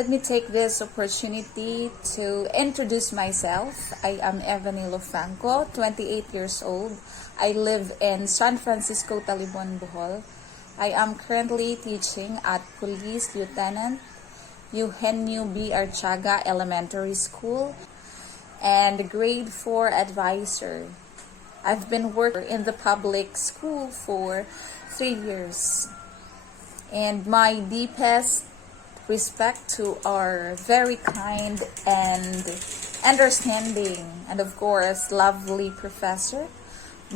Let me take this opportunity to introduce myself. I am Evanilo Franco, 28 years old. I live in San Francisco, Talibon, Bohol. I am currently teaching at Police Lieutenant Eugenio B. Archaga Elementary School and grade 4 advisor. I've been working in the public school for 3 years. And my deepest respect to our very kind and understanding and of course lovely professor,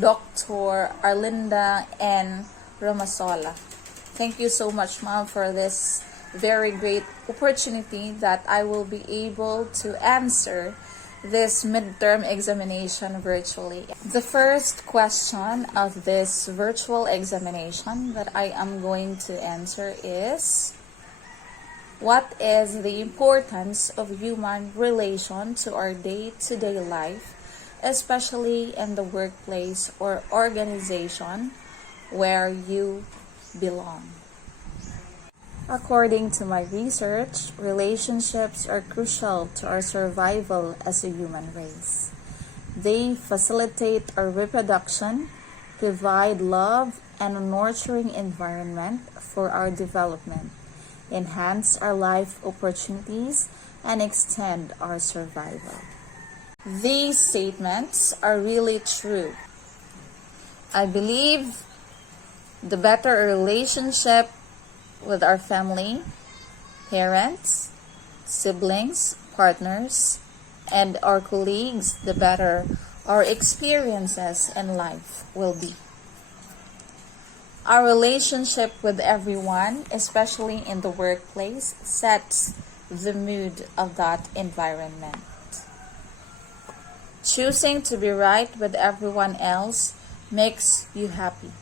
Dr. Arlinda N. Romasola. Thank you so much, Mom, for this very great opportunity that I will be able to answer this midterm examination virtually. The first question of this virtual examination that I am going to answer is, what is the importance of human relation to our day-to-day life, especially in the workplace or organization where you belong? According to my research, relationships are crucial to our survival as a human race. They facilitate our reproduction, provide love and a nurturing environment for our development, enhance our life opportunities, and extend our survival. These statements are really true. I believe the better a relationship with our family, parents, siblings, partners, and our colleagues, the better our experiences in life will be. Our relationship with everyone, especially in the workplace, sets the mood of that environment. Choosing to be right with everyone else makes you happy.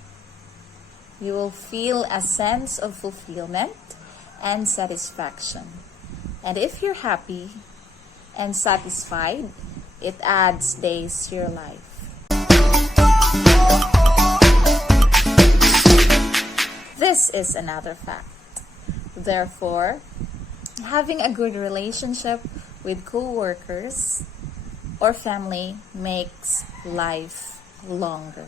You will feel a sense of fulfillment and satisfaction. And if you're happy and satisfied, it adds days to your life. This is another fact. Therefore, having a good relationship with co-workers or family makes life longer.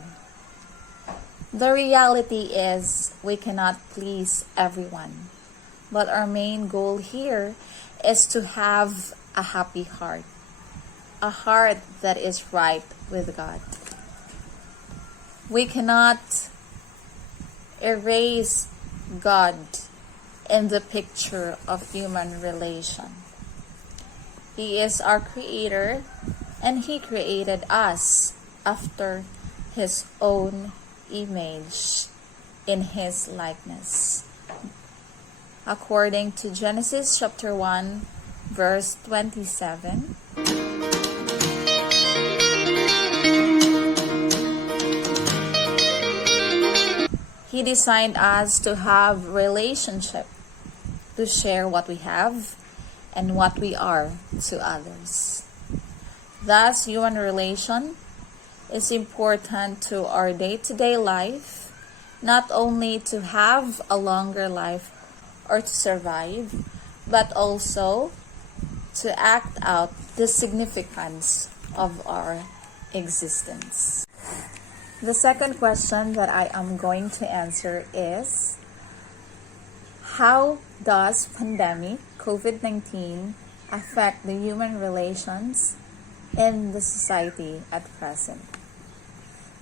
The reality is we cannot please everyone, but our main goal here is to have a happy heart, a heart that is right with God. We cannot erase God in the picture of human relation. He is our creator and He created us after His own image in His likeness. According to Genesis chapter 1 verse 27, He designed us to have relationship, to share what we have and what we are to others. Thus, human relation is important to our day-to-day life, not only to have a longer life or to survive, but also to act out the significance of our existence. The second question that I am going to answer is, how does pandemic COVID-19 affect the human relations in the society at present?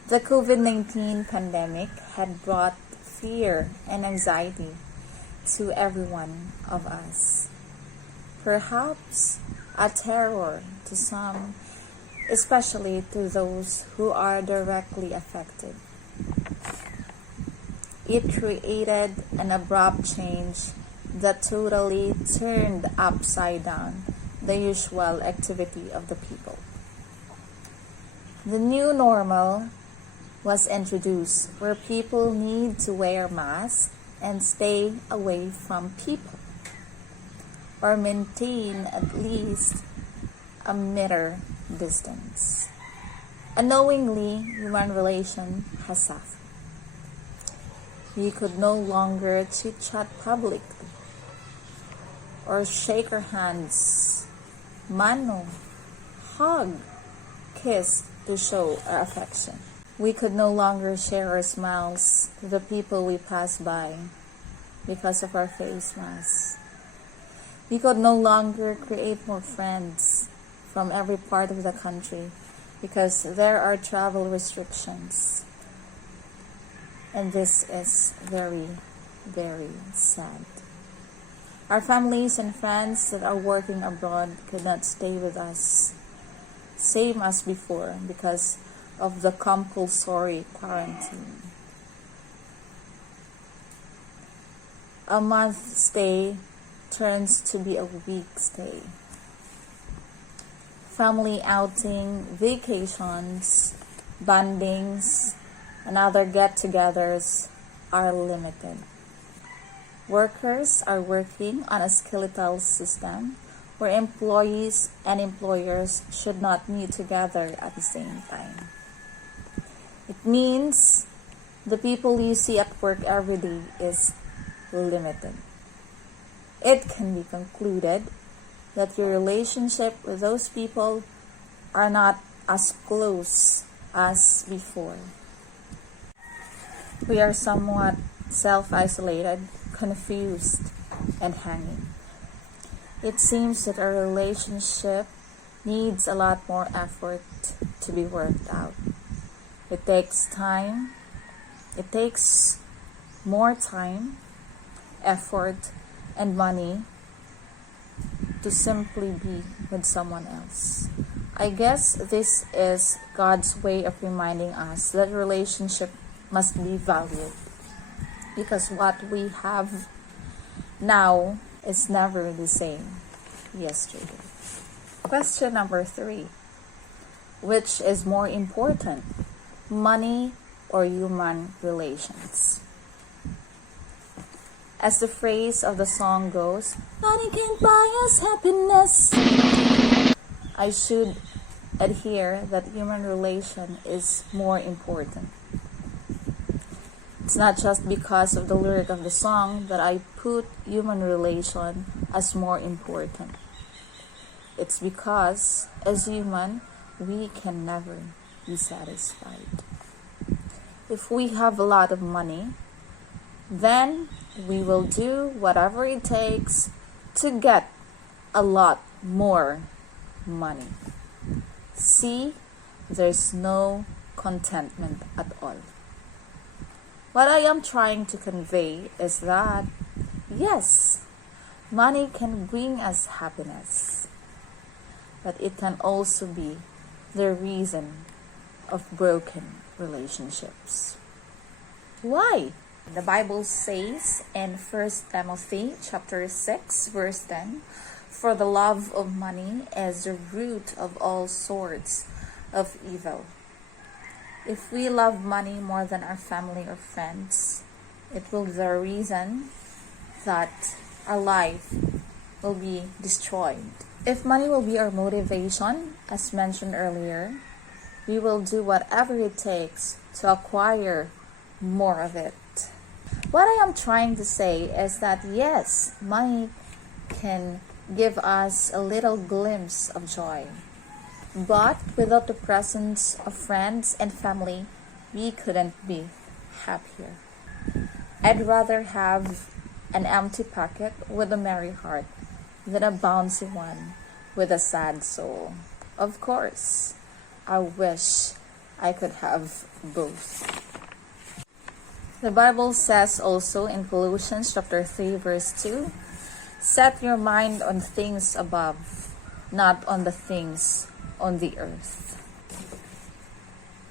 The COVID-19 pandemic had brought fear and anxiety to every one of us. Perhaps a terror to some, especially to those who are directly affected. It created an abrupt change that totally turned upside down the usual activity of the people. The new normal was introduced where people need to wear masks and stay away from people or maintain at least a meter distance. Unknowingly, human relation has suffered. We could no longer chit-chat publicly. or shake our hands, mano, hug, kiss to show our affection. We could no longer share our smiles with the people we pass by because of our face masks. We could no longer create more friends from every part of the country because there are travel restrictions. And this is very, very sad. Our families and friends that are working abroad could not stay with us, same as before, because of the compulsory quarantine. A month stay turns to be a week stay. Family outing, vacations, bondings, and other get-togethers are limited. Workers are working on a skeletal system where employees and employers should not meet together at the same time. It means the people you see at work every day is limited. It can be concluded that your relationship with those people are not as close as before. We are somewhat self-isolated, confused, and hanging. It seems that our relationship needs a lot more effort to be worked out. It takes time. It takes more time, effort, and money to simply be with someone else. I guess this is God's way of reminding us that relationship must be valued, because what we have now is never the same yesterday. Question number 3. Which is more important, money or human relations? As the phrase of the song goes, money can't buy us happiness. I should adhere that human relation is more important. It's not just because of the lyric of the song that I put human relation as more important. It's because, as human, we can never be satisfied. If we have a lot of money, then we will do whatever it takes to get a lot more money. See, there's no contentment at all. What I am trying to convey is that, yes, money can bring us happiness, but it can also be the reason of broken relationships. Why? The Bible says in 1 Timothy chapter 6 verse 10, "For the love of money is the root of all sorts of evil." If we love money more than our family or friends, it will be the reason that our life will be destroyed. If money will be our motivation, as mentioned earlier, we will do whatever it takes to acquire more of it. What I am trying to say is that yes, money can give us a little glimpse of joy. But without the presence of friends and family, we couldn't be happier. I'd rather have an empty pocket with a merry heart than a bouncy one with a sad soul. Of course, I wish I could have both. The Bible says also in Colossians chapter 3 verse 2, "Set your mind on things above, not on the things on the earth."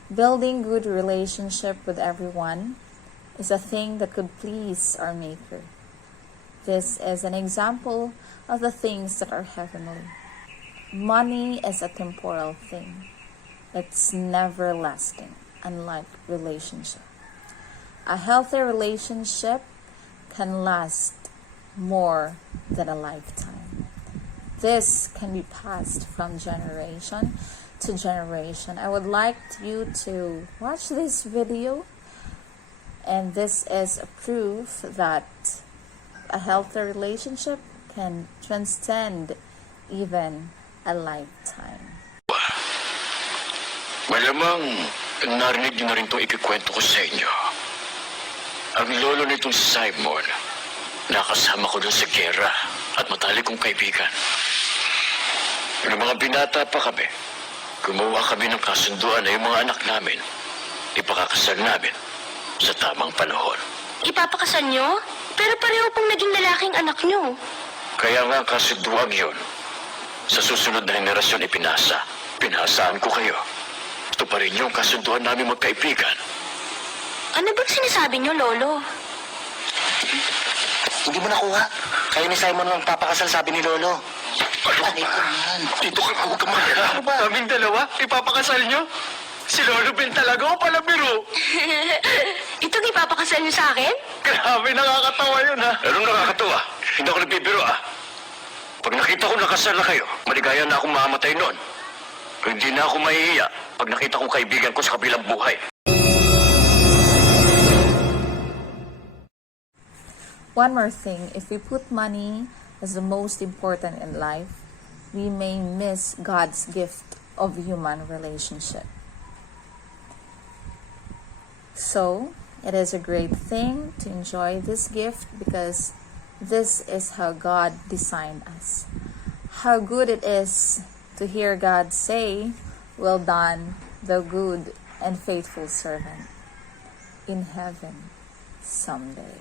Building good relationship with everyone is a thing that could please our Maker. This is an example of the things that are heavenly. Money is a temporal thing. It's never lasting, unlike relationship. A healthy relationship can last more than a lifetime. This can be passed from generation to generation. I would like you to watch this video, and this is a proof that a healthy relationship can transcend even a lifetime. Malamang narinig niyo na rin itong ikikwento ko sa inyo. Ang lolo nitong si Simon, nakasama ko dun sa gera at matalik kong kaibigan. Noong mga binata pa kami, gumawa kami ng kasunduan na yung mga anak namin, ipakakasal namin sa tamang panahon. Ipapakasal nyo? Pero pareho pong naging lalaking anak nyo. Kaya nga ang kasunduan yun, sa susunod na henerasyon ipinasa. Pinasaan ko kayo. Ito pa rin yung kasunduan namin magkaibigan. Ano bang sinasabi nyo, Lolo? Hindi mo nakuha. Kayo ni Simon ang papakasal, sabi ni Lolo. Ano? Dito ka, huwag ka magkala. Ano ba? Kaming dalawa, ipapakasal nyo? Si Lolo Ben talaga o palabiro? Itong ipapakasal nyo sa akin? Grabe, nakakatawa yun ha. Anong nakakatawa? Hindi ako nagbibiro ah. Pag nakita ko nakasal na kayo, maligaya na akong mamamatay noon. Hindi na ako mahihiya pag nakita kong kaibigan ko sa kabilang buhay. One more thing, if we put money as the most important in life, we may miss God's gift of human relationship. So, it is a great thing to enjoy this gift because this is how God designed us. How good it is to hear God say, "Well done, thou good and faithful servant," in heaven someday.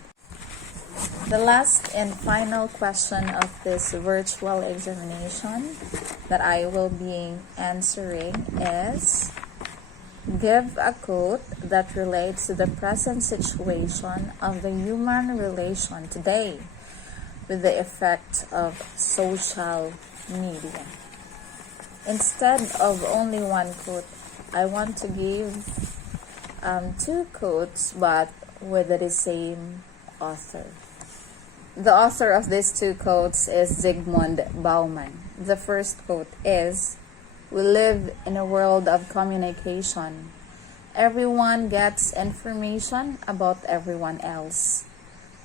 The last and final question of this virtual examination that I will be answering is, give a quote that relates to the present situation of the human relation today with the effect of social media. Instead of only one quote, I want to give two quotes but with the same author. The author of these two quotes is Zygmunt Bauman. The first quote is, "We live in a world of communication. Everyone gets information about everyone else.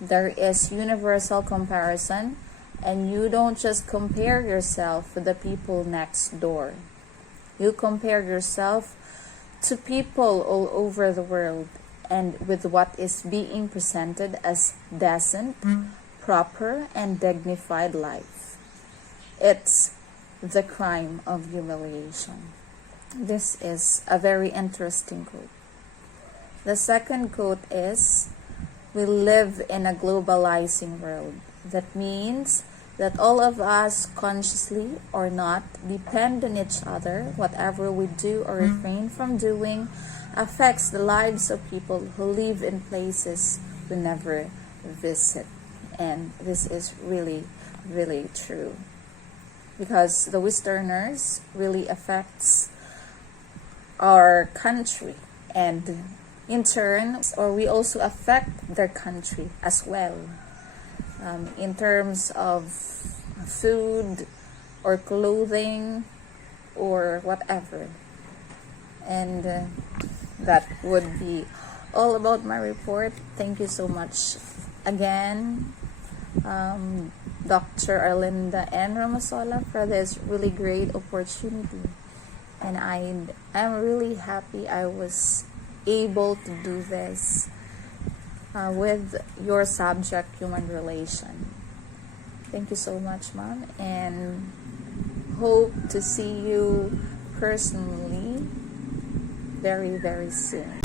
There is universal comparison, and you don't just compare yourself with the people next door. You compare yourself to people all over the world and with what is being presented as decent, proper, and dignified life. It's the crime of humiliation." This is a very interesting quote. The second quote is, "We live in a globalizing world. That means that all of us, consciously or not, depend on each other. Whatever we do or refrain from doing affects the lives of people who live in places we never visit." And this is really, really true. Because the Westerners really affects our country, and in turn, or we also affect their country as well, in terms of food or clothing or whatever. And that would be all about my report. Thank you so much again, Dr. Arlinda N. Ramasola, for this really great opportunity. And I'm really happy I was able to do this with your subject, human relation. Thank you so much, Mom, and hope to see you personally very, very soon.